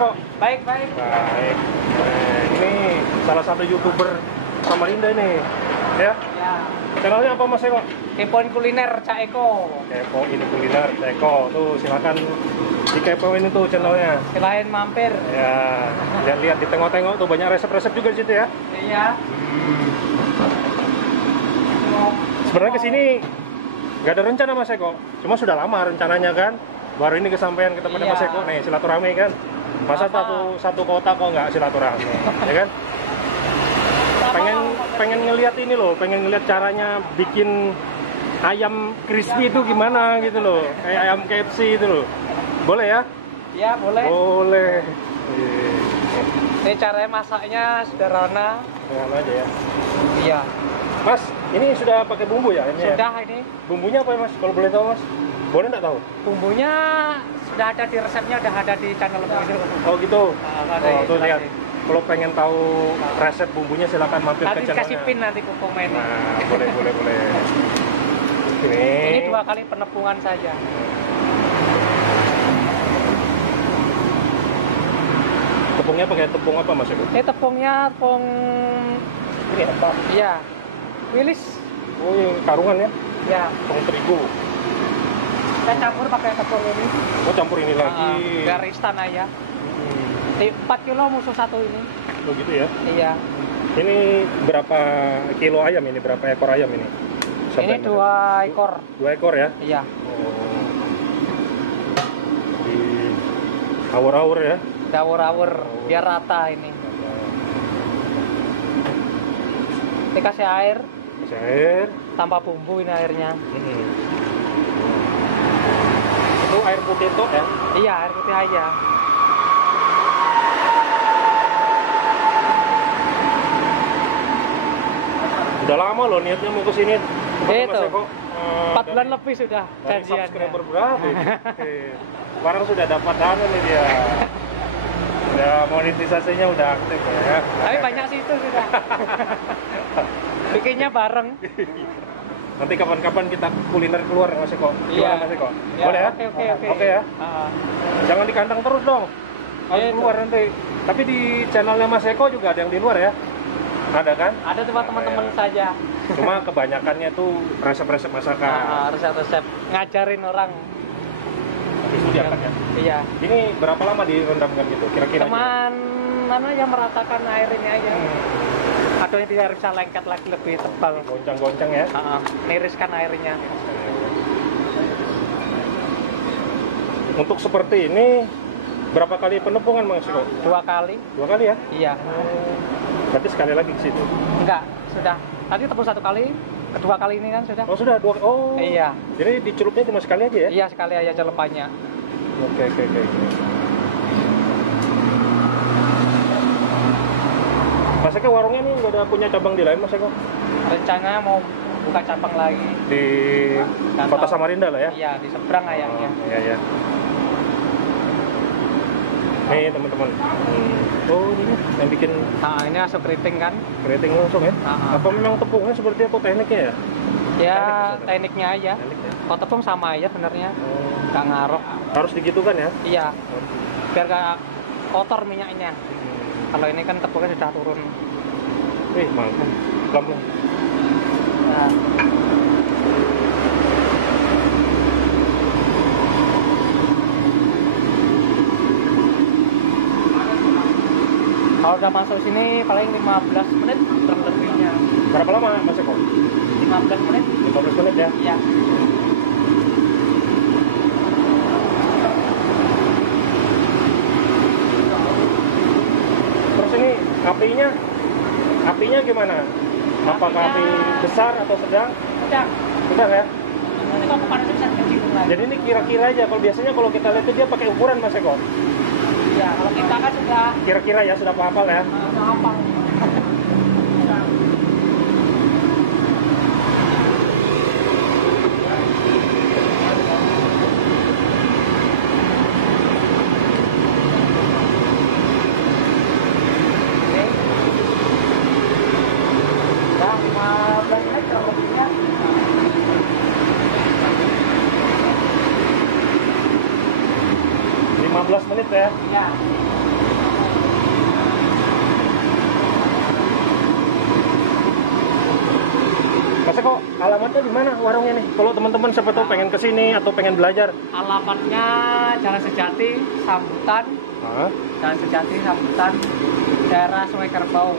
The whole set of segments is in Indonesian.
Eko? Baik. Baik. Ini salah satu YouTuber Samarinda nih. Ya? Ya. Channelnya apa Mas Eko? Kepoin kuliner Cak Eko. Kepoin kuliner Cak Eko. Tuh silakan dikepoin itu channelnya. Selain mampir. Ya, lihat-lihat ditengok-tengok tuh banyak resep-resep juga di situ ya. Iya. Sebenarnya kesini nggak ada rencana Mas Eko, cuma sudah lama rencananya kan. Baru ini kesampaian ke tempatnya Mas Eko nih, silaturahmi kan. Masa satu kota kok nggak silaturahmi, ya kan? Pengen ngelihat ini loh, pengen ngelihat caranya bikin ayam crispy itu gimana gitu loh, kayak ayam KFC itu loh. Boleh ya? Iya, boleh. Boleh. Ini caranya masaknya sederhana. Sederhana aja ya. Iya. Mas, ini sudah pakai bumbu ya? Ini Sudah ya? ini. Bumbunya apa ya Mas? Kalau boleh tahu Mas? Boleh nggak tahu? Bumbunya sudah ada di resepnya, udah ada di channel itu. Oh gitu. Ada Tuh lihat. Kalau pengen tahu resep bumbunya silakan mampir nanti ke channelnya. kasih pin nanti ke komen. Nah, boleh. Ini 2 kali penepungan saja. Tepungnya pakai tepung apa Mas Eko? Ini tepungnya tepung Ini apa? iya. Wilis. Oh, yang karungan ya? Ya. Tepung terigu. Kita campur pakai tepung ini. Oh, campur ini lagi. Biar instan aja. 4 kilo musuh satu ini. Oh gitu ya? Iya. Ini berapa kilo ayam ini? Berapa ekor ayam ini? Ini 2 ekor. 2 ekor ya? Iya. Oh. Di awur-awur ya? Dawur-awur biar rata ini. Ini kasih air. Kasih air. Tambah bumbu ini airnya. Itu air putih itu ya? Iya, air putih aja. Udah lama loh niatnya mau kesini. Itu. 4 bulan lebih sudah dari janjiannya. subscriber berapa? Sekarang sudah dapat dana nih dia. Udah monetisasinya udah aktif ya. Tapi banyak sih itu sudah. Bikinnya bareng. Nanti kapan-kapan kita kuliner keluar Mas Eko. Gimana Mas Eko? Ya, boleh ya? Oke ya. Jangan di kandang terus dong. Harus keluar nanti. Tapi di channelnya Mas Eko juga ada yang di luar ya? Ada kan? Ada cuma teman-teman saja. Cuma kebanyakannya tuh resep-resep masakan. Resep-resep ngajarin orang. Habis itu diangkat ya? Iya. Ini berapa lama direndamkan gitu? Kira-kira Cuman mana yang meratakan air ini aja. Adonya tidak bisa lengket lagi, lebih tebal. Goncang-goncang ya? Niriskan airnya. Untuk seperti ini berapa kali penepungan Mas Eko? 2 kali. 2 kali ya? Iya. Berarti sekali lagi ke situ? Enggak, sudah. Tadi tepung 1 kali, kedua kali ini kan sudah. Oh sudah 2. Oh. Iya. Jadi dicelupnya cuma sekali aja ya? Iya, sekali aja celupannya. Oke. Mas Eko warungnya nih nggak ada punya cabang di lain Mas Eko? Rencananya mau buka cabang lagi Di kota Samarinda lah ya? Iya, di seberang ayahnya. Iya. Nih teman-teman. Oh ini yang bikin. Nah, ini asap keriting kan? Keriting langsung ya? Apa memang tepungnya seperti apa tekniknya ya? Ya, tekniknya aja. Kalau tepung sama aja sebenarnya. Nggak ngaruh. Harus digitukan ya? Iya. Biar nggak kotor minyaknya. Kalau ini kan tepungnya sudah turun. Wih, mantap. Pelan-pelan. Nah. Kalau udah masuk sini paling 15 menit kurang lebihnya. Berapa lama Mas Eko? 15 menit? 15 menit ya? Iya. Terus ini apinya gimana? Apakah api besar atau sedang? Sedang ya? Nanti kalau panasnya bisa kecil lagi. Jadi ini kira-kira aja, kalau biasanya kalau kita lihat itu dia pakai ukuran Mas Eko? Iya, kalau kita kan sudah Kira-kira ya, sudah hafal ya? hafal. Menit ya? Ya. Alamatnya di mana warungnya nih? Kalau teman-teman siapa tahu pengen kesini atau pengen belajar. Alamatnya Jalan Sejati, Sambutan. Jalan Sejati, Sambutan, daerah Sungai Kerbau.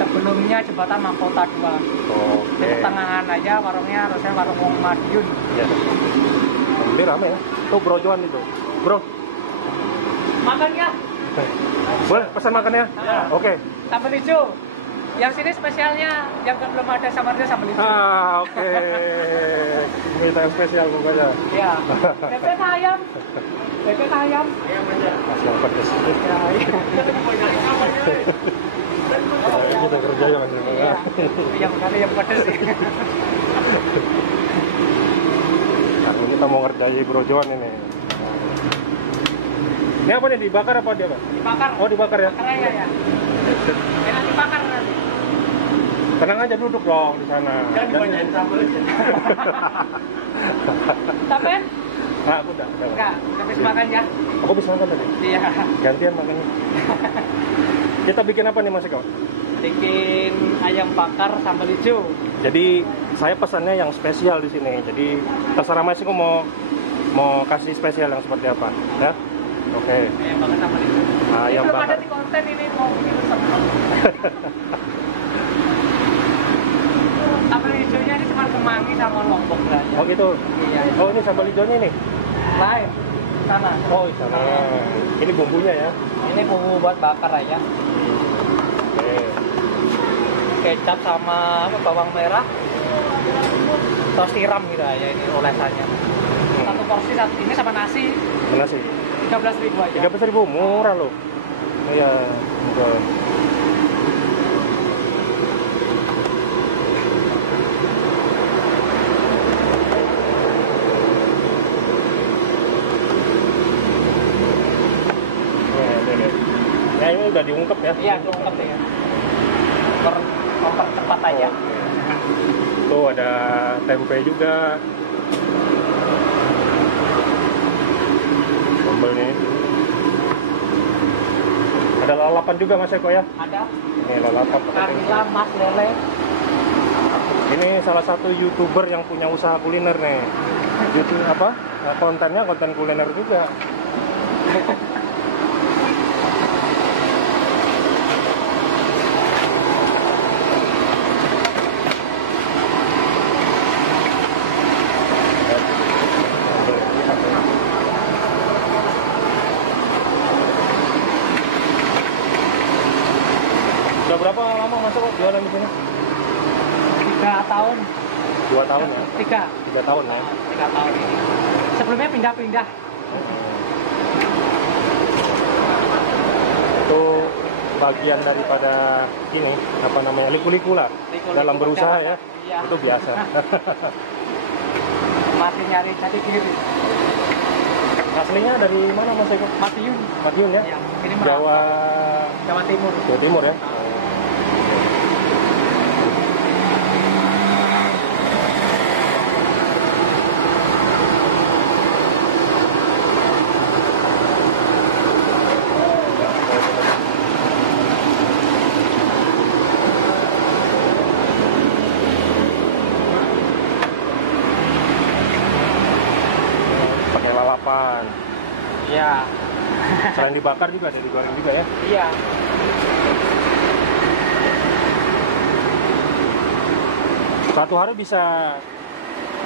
Sebelumnya Jembatan Mahkota 2. Di pertengahan aja warungnya, harusnya warung Wong Madiun. Ya. Ini rame ya. Tuh brojoan itu. Bro. Makan ya? Boleh pesan makannya? Ya. Oke. Sambal hijau. Yang sini spesialnya yang belum ada sambal hijau. Oke. Ini yang spesial pokoknya. Iya. Bebek ayam. Bebek ayam. Ayam aja. Masih yang pedes. Ya, iya. Kita kerja ya Mas. Iya. Yang mana yang pedes sih. Nah, ini kita mau ngerjai brojoan ini. Ini apa nih, dibakar apa dia, Pak? Dibakar. Oh, dibakar ya? Bakar aja ya. Enak dibakar nanti. Tenang aja, duduk dong di sana. Jangan dibanyain sambal aja. Sampai? Nah, aku udah. Enggak, habis makan ya. Aku bisa makan tadi? Iya. Gantian makannya. Kita bikin apa nih, Mas Eko? Bikin ayam bakar sambal hijau. Jadi saya pesannya yang spesial di sini. Jadi terserah Mas Eko mau kasih spesial yang seperti apa, ya? Oke. Ayam bakar sambal hijau. Ayam belum bakar. ada di konten ini mau bikin sambal. Sambal hijaunya ini cuma kemangi sama lombok aja. Oh gitu. Iya. Oh, ini sambal hijaunya ini. Lain. Sana. Oh, di sana. Ini bumbunya ya. Ini bumbu buat bakar aja. Oke. Kecap sama bawang merah. Saus tiram gitu aja ini olesannya. Satu porsi satu ini sama nasi. Mana sih? 13.000 aja. 13.000 murah loh. Iya, betul. Nah, ini udah diungkep ya? Iya, diungkep ya. Mempercepat aja. Tuh ada tempe juga. Sambal nih. Ada lalapan juga Mas Eko ya? Ada. Ini lalapan. Karila, Mas Lele. Ini salah satu YouTuber yang punya usaha kuliner nih. YouTube apa? Nah, kontennya konten kuliner juga. Udah berapa lama Mas Eko jualan di sini? 3 tahun. 2 tahun ya? 3 tahun ya? 3 tahun ini. Sebelumnya pindah-pindah. Itu bagian daripada ini apa namanya liku-liku lah dalam berusaha ya. Iya. Itu biasa. Masih nyari jati diri. Aslinya dari mana Mas Eko? Madiun. Madiun ya? Iya, ini Jawa Jawa Timur. Jawa Timur ya? Pakai lalapan. Iya. Selain dibakar juga ada digoreng juga ya? Iya. Satu hari bisa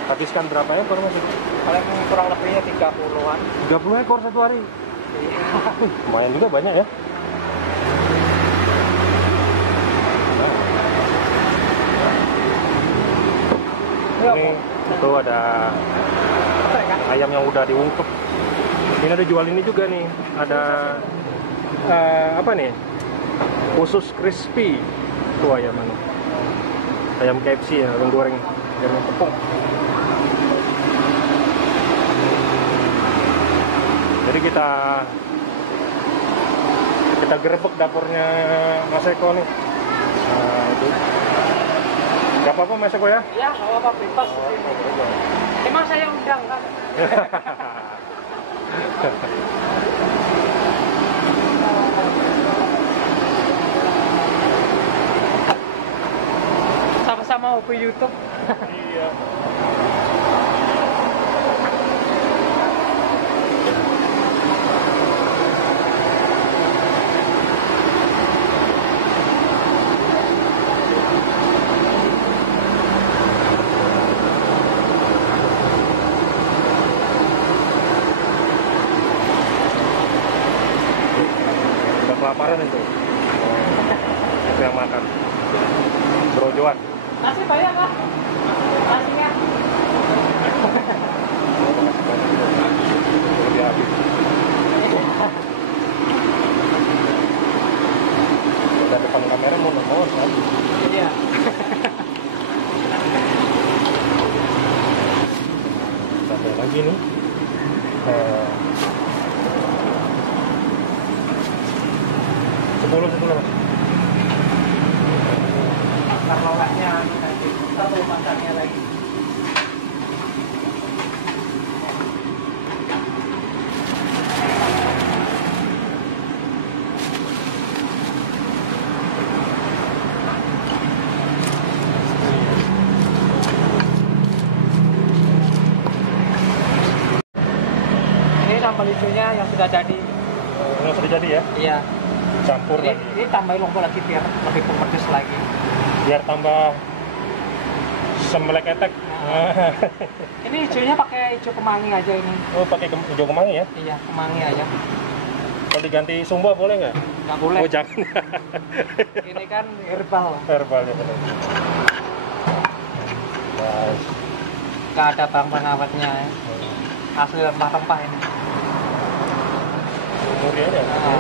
habiskan berapa ekor Mas Eko? Paling kurang lebihnya 30-an. 30 ekor satu hari? Iya. Lumayan juga banyak ya? Ini itu ada ayam yang udah diungkep. Ini ada jual ini juga nih. Ada apa nih? Khusus crispy. Itu ayam ini. Ayam KFC ya, yang goreng tepung. Jadi kita gerebek dapurnya Mas Eko nih. Nah, itu. Gak apa-apa Mas Eko ya? Iya, nggak apa-apa, bebas. Emang saya undang kan? Sama-sama hobi YouTube. iya. Udah kelaparan itu. Yang makan. Brojoan. Nasi banyak lah. Nasinya. Lebih habis. Udah depan kamera mau nonton kan? Iya. Sampai lagi nih. Sepuluh mas. Kalau enggaknya nanti satu makannya lagi. Ini sambal hijaunya yang sudah jadi. Yang sudah jadi ya? Iya. Campur Ini, lagi. ini tambahin lombok lagi biar lebih pedes lagi. Biar tambah semelek etek. Nah. Ini hijaunya pakai hijau kemangi aja ini. Oh, pakai hijau kemangi ya? Iya, kemangi aja. Kalau diganti sumba boleh nggak? Nggak boleh. Oh, jangan. Ini kan herbal. Herbal ya benar. Nice. Nggak ada bang pengawetnya. Ya. Asli rempah-rempah ini. Muri aja. Nah,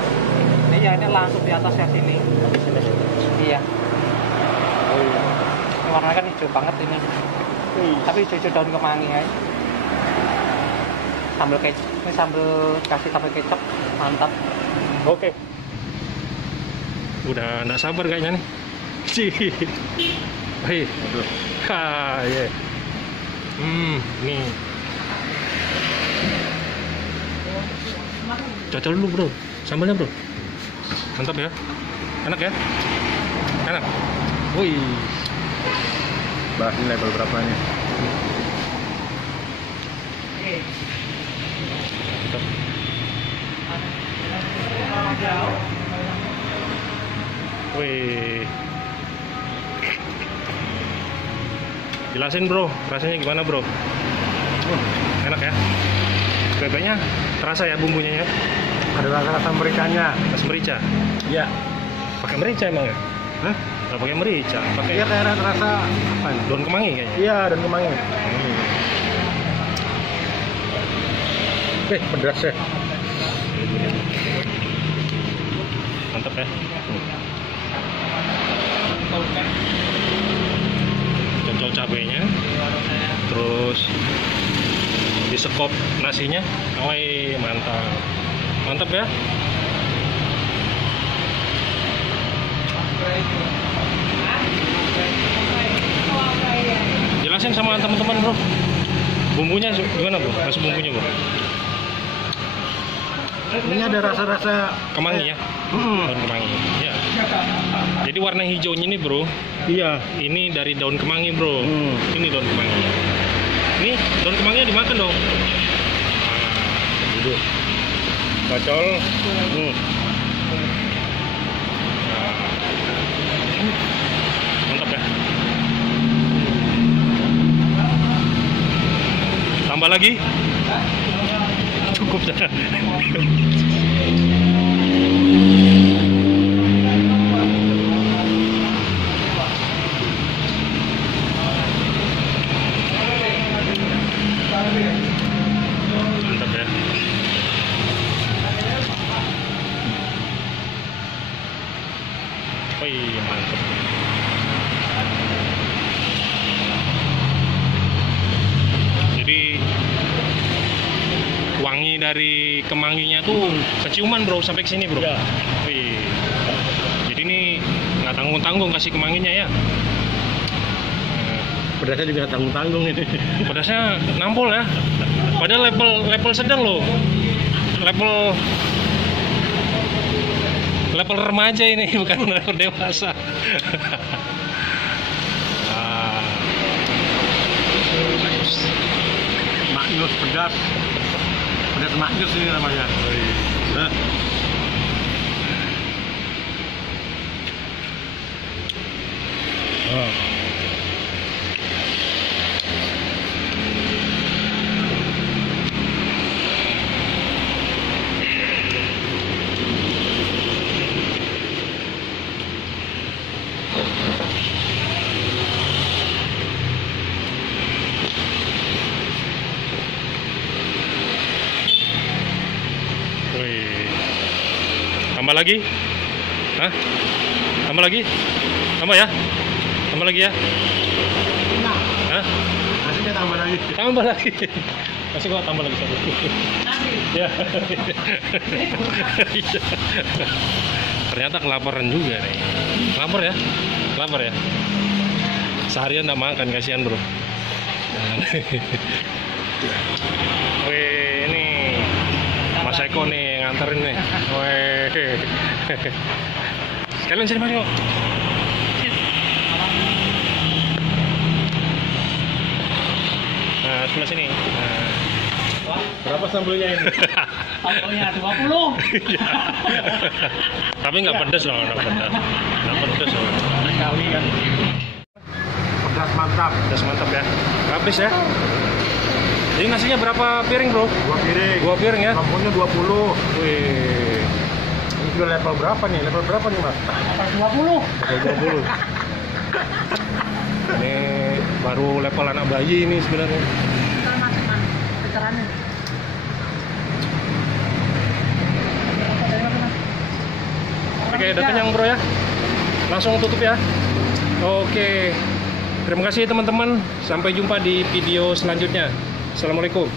iya, ini langsung di atas ya sini. Iya. Oh iya. Ini warnanya kan hijau banget ini. Tapi hijau daun kemangi ya. Sambal kecap, ini sambal kasih sambal kecap, mantap. Oke. Udah nggak sabar kayaknya nih. Cih. Hei. Ha, ya. Nih. Cocol dulu, Bro. Sambalnya, Bro. Mantap ya. Enak ya? Enak. Wih. Bah, ini level berapa nih? Mantap. Wih. Jelasin, Bro. Rasanya gimana, Bro? Enak ya? Bebeknya terasa ya bumbunya ya? Ada rasa mericanya. Rasa merica? Iya. Pakai merica emang ya? Hah? Nggak pakai merica, pakai Iya kayak rasa apa nih? daun kemangi kayaknya. Iya, dan kemangi. Pedas ya. Mantap ya. Cocol cabenya, terus disekop nasinya. Woi, mantap. Mantap ya. Jelasin sama teman-teman, Bro. Bumbunya gimana, Bro? Rasa bumbunya, Bro? Ini ada rasa-rasa Kemangi ya? Daun kemangi. Ya. Jadi warna hijaunya ini, Bro. Iya. Ini dari daun kemangi, Bro. Ini daun kemangi. Ini daun kemanginya dimakan dong. Nah, duduk. Bacol. Mantap ya. Tambah lagi? Cukup dah. Mantap ya. Wih, mantap. Jadi wangi dari kemanginya tuh keciuman, Bro, sampai ke sini, Bro. Ya. Wih. Jadi ini nggak tanggung-tanggung kasih kemanginya ya. Pedasnya juga tanggung-tanggung ini. Pedasnya nampol ya. Padahal level sedang loh. Level remaja ini, bukan level dewasa. Ah. Maknyus pedas. Pedas maknyus ini namanya. Nah. Oh. Tambah lagi? Hah? Tambah lagi? Tambah ya? Tambah lagi ya? Hah? Nasinya tambah lagi. Tambah lagi. Masih kok tambah lagi satu. Ya. Ternyata kelaparan juga nih. Lapar ya? Lapar ya? Seharian nggak makan, kasihan bro. Wih, ini Mas Eko nih nganterin nih. Wih. Kalian sini Mas Eko. Nah, sebelah sini. Nah. Berapa sambelnya ini? Sambelnya 20. Tapi nggak pedes loh, nggak pedes. Nggak pedes loh. Kali kan. Pedas mantap. Pedas mantap ya. Habis ya. Jadi nasinya berapa piring bro? 2 piring. 2 piring ya. Lampunya 20. Wih. Ini sudah level berapa nih? Level berapa nih mas? 20. Level 20. Ini baru level anak bayi ini sebenarnya. Veterannya. Oke, udah kenyang bro ya. Langsung tutup ya. Oke. Terima kasih teman-teman. Sampai jumpa di video selanjutnya. Assalamualaikum.